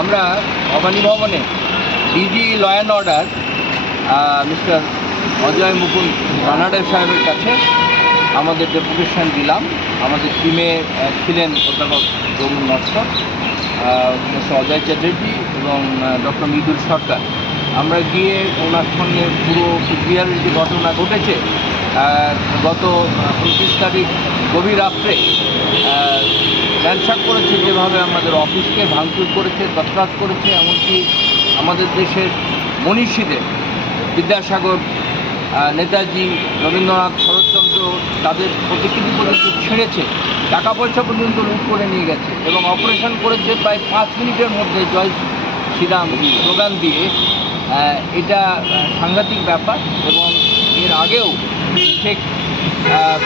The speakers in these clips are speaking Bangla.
আমরা ভবানী ভবনে DG law and order Mister Ajay Mukund Kanada সাহেবের কাছে আমাদের ডেপুটেশন দিলাম। আমাদের টিমে ছিলেন অধ্যাপক তরুণ নস্কর, মিস্টার অজয় চ্যাটার্জি এবং ডক্টর মৃদুল সরকার। আমরা গিয়ে ওনার সঙ্গে পুরো কুচবিহারের যে ঘটনা ঘটেছে গত 25 তারিখ গভীর রাত্রে র্যানসাক করেছে, যেভাবে আমাদের অফিসকে ভাঙচুর করেছে, তছনছ করেছে, এমনকি আমাদের দেশের মনীষীদের বিদ্যাসাগর, নেতাজি, রবীন্দ্রনাথ, শরৎচন্দ্র তাদের প্রতিকৃতি পর্যন্ত ছেড়েছে, টাকা পয়সা পর্যন্ত লুট করে নিয়ে গেছে এবং অপারেশন করেছে প্রায় 5 মিনিটের মধ্যে জয় শ্রীরাম স্লোগান দিয়ে। এটা সাংঘাতিক ব্যাপার। এবং এর আগেও ঠিক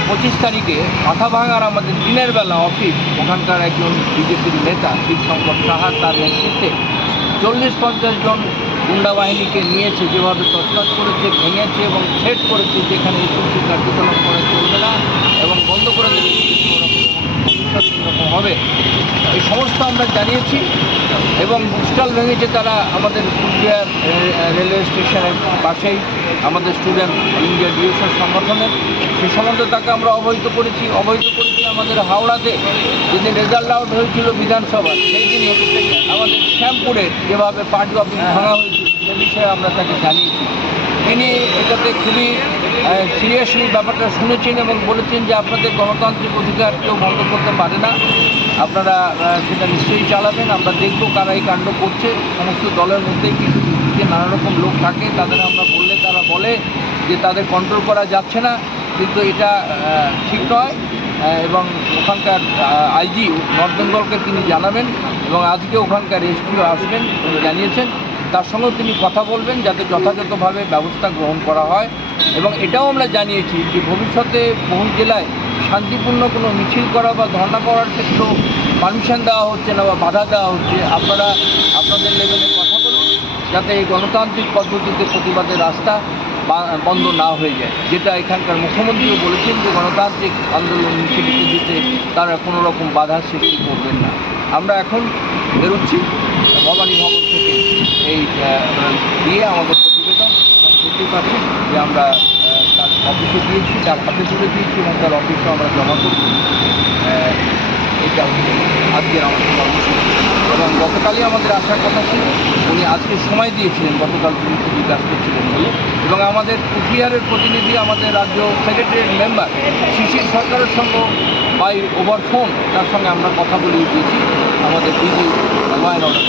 25 তারিখে মাথাভাঙার আমাদের দিনের বেলা অফিস, ওখানকার একজন বিজেপির নেতা শিবশঙ্কর সাহা তার নেতৃত্বে 40-50 জন গুন্ডা বাহিনীকে নিয়েছে, যেভাবে তছনছ করেছে, ভেঙেছে এবং থ্রেট করেছে যেখানে এসএসসি কার্যকলাপ করা চলবে না এবং বন্ধ করে দেবে, হবে এই সমস্ত আমরা জানিয়েছি। এবং বুকস্টল ভেঙেছে তারা আমাদের কুচবিহার রেলওয়ে স্টেশনের পাশেই আমাদের স্টুডেন্ট ইন্ডিয়া ডিভিশন সংগঠনের, সে সম্বন্ধে তাকে আমরা অবহিত করেছি আমাদের হাওড়াতে যেদিন রেজাল্ট আউট হয়েছিল বিধানসভা, সেই দিনই আমাদের শ্যামপুরে যেভাবে পার্টি অফিস ভাঙা হয়েছিল সে বিষয়ে আমরা তাকে জানিয়েছি। তিনি এটাতে খুবই সিরিয়াসলি ব্যাপারটা শুনেছেন এবং বলেছেন যে আপনাদের গণতান্ত্রিক অধিকার কেউ বন্ধ করতে পারে না, আপনারা সেটা নিশ্চয়ই চালাবেন। আমরা দেখব কারা এই কাণ্ড করছে। সমস্ত দলের মধ্যেই কিছু যে নানা রকম লোক থাকে, তাদের আমরা বললে তারা বলে যে তাদের কন্ট্রোল করা যাচ্ছে না, কিন্তু এটা ঠিক নয়। এবং ওখানকার আইজি নর্থ বেঙ্গলকে তিনি জানাবেন এবং আজকে ওখানকার এসপিও আসবেন, তিনি জানিয়েছেন। তার সঙ্গেও তিনি কথা বলবেন যাতে যথাযথভাবে ব্যবস্থা গ্রহণ করা হয়। এবং এটাও আমরা জানিয়েছি যে ভবিষ্যতে বহু জেলায় শান্তিপূর্ণ কোনো মিছিল করা বা ধর্ণা করার ক্ষেত্রেও পারমিশন দেওয়া হচ্ছে না বা বাধা দেওয়া হচ্ছে। আপনারা আপনাদের লেভেলে কথা বলুন যাতে এই গণতান্ত্রিক পদ্ধতিতে প্রতিবাদের রাস্তা বন্ধ না হয়ে যায়, যেটা এখানকার মুখ্যমন্ত্রীও বলেছেন যে গণতান্ত্রিক আন্দোলন মিছিল দিতে তারা কোনো রকম বাধার সৃষ্টি করবেন না। আমরা এখন বেরোচ্ছি ভবানী ভবন থেকে এই দিয়ে আমাদের প্রতিবেদন, এবং দেখতেই পাচ্ছি যে আমরা তার অফিসে দিয়েছি, তার হাতে তুলে দিয়েছি এবং তার অফিসে আমরা জমা করছি। এটা আজকের আমাদের কর্মসূচি। এবং গতকালই আমাদের আসার কথা ছিল, উনি আজকে সময় দিয়েছিলেন, গতকাল তিনি খুবই ব্যস্ত ছিলেন বলে। এবং আমাদের কুচবিহারের প্রতিনিধি, আমাদের রাজ্য সেক্রেটারিয়েট মেম্বার শিশির সরকারের সঙ্গে বাই ওভার ফোন তার সঙ্গে আমরা কথা বলিয়ে দিয়েছি আমাদের ডিজি ল অ্যান্ড অর্ডার।